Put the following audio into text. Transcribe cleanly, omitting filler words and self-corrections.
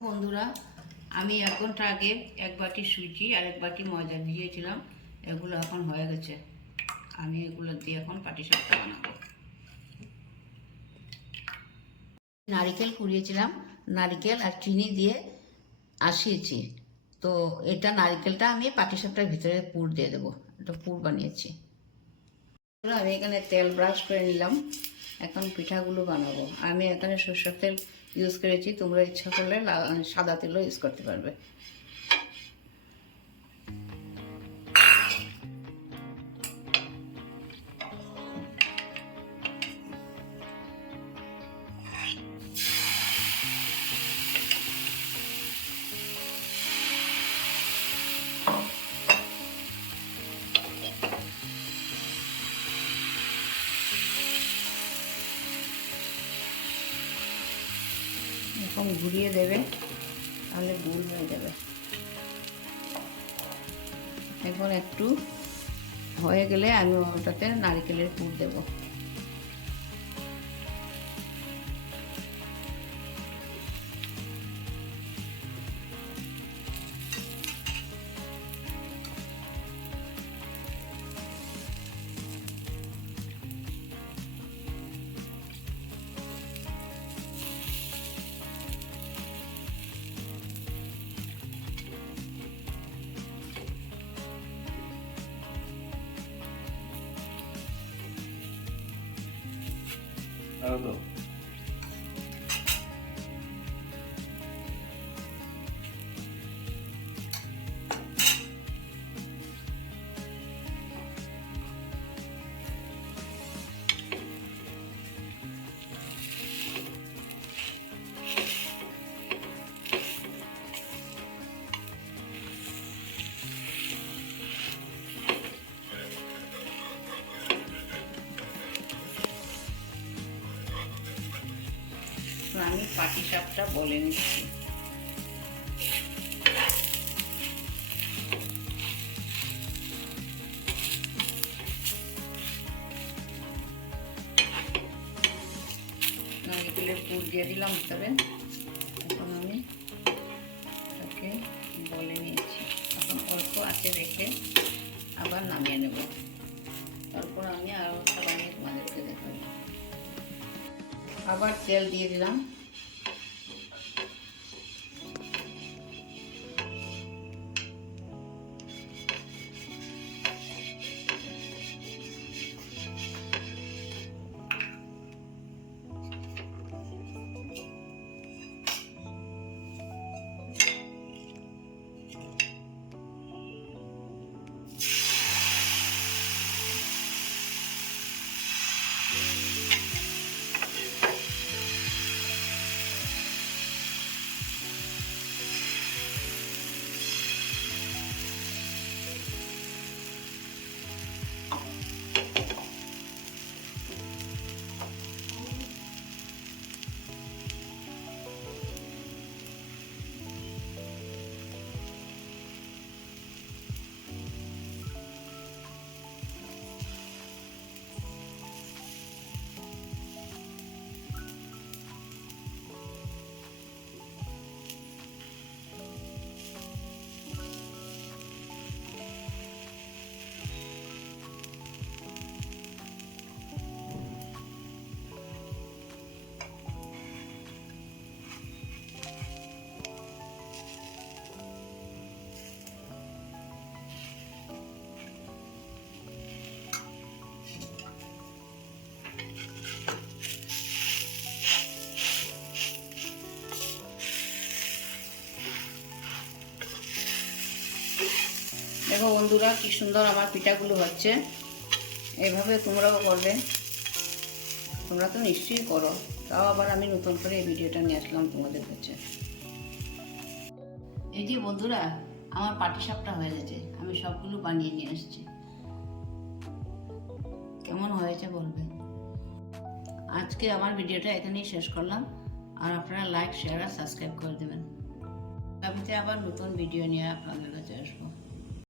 বন্ধুরা, আমি 1 ঘন্টা আগে 1 বাটি সুজি আর 1 বাটি ময়দা ভিজিয়েছিলাম। এগুলো এখন হয়ে গেছে। আমি এগুলো দিয়ে এখন পাটিসাপটা বানাবো। নারকেল কুড়িয়েছিলাম, নারকেল আর চিনি দিয়ে আশিয়েছি। তো এটা নারকেলটা আমি পাটিসাপটার ভিতরে পুর দিয়ে দেবো। এটা পুর বানিয়েছি। আমি এখানে তেল ব্রাশ করে নিলাম। এখন পিঠাগুলো বানাবো। আমি এখানে সরষের তেল ইউজ করেছি, তোমরা ইচ্ছা করলে সাদা তেলও ইউজ করতে পারবে। এখন ঘুরিয়ে দেবে, তাহলে গোল হয়ে যাবে। এখন একটু হয়ে গেলে আমি ওটাতে নারকেলের পুর দেবো। আমি পাটিসাপটা বলে নিচ্ছি। নারকেলের পুর দিয়ে দিলাম তবে। এখন আমি তাকে বলে নিয়েছি। এখন অল্প আঁচে রেখে আবার নামিয়ে নেব। তারপর আমি আরও একটা বানিয়ে তোমাদেরকে দেখাবো। আবার তেল দিয়ে দিলাম। দেখো বন্ধুরা, কি সুন্দর আমার পিঠাগুলো হচ্ছে। এভাবে তোমরাও করবে। তোমরা তো নিশ্চয়ই করো, তাও আবার আমি নতুন করে এই ভিডিওটা নিয়ে আসলাম তোমাদের কাছে। এই যে বন্ধুরা, আমার পাটিসাপটা হয়ে গেছে। আমি সবগুলো বানিয়ে নিয়ে আসছি। কেমন হয়েছে বলবে। আজকে আমার ভিডিওটা এখানেই শেষ করলাম। আর আপনারা লাইক, শেয়ার আর সাবস্ক্রাইব করে দেবেন। আগামীতে আবার নতুন ভিডিও নিয়ে আপনাদের কাছে আসবো।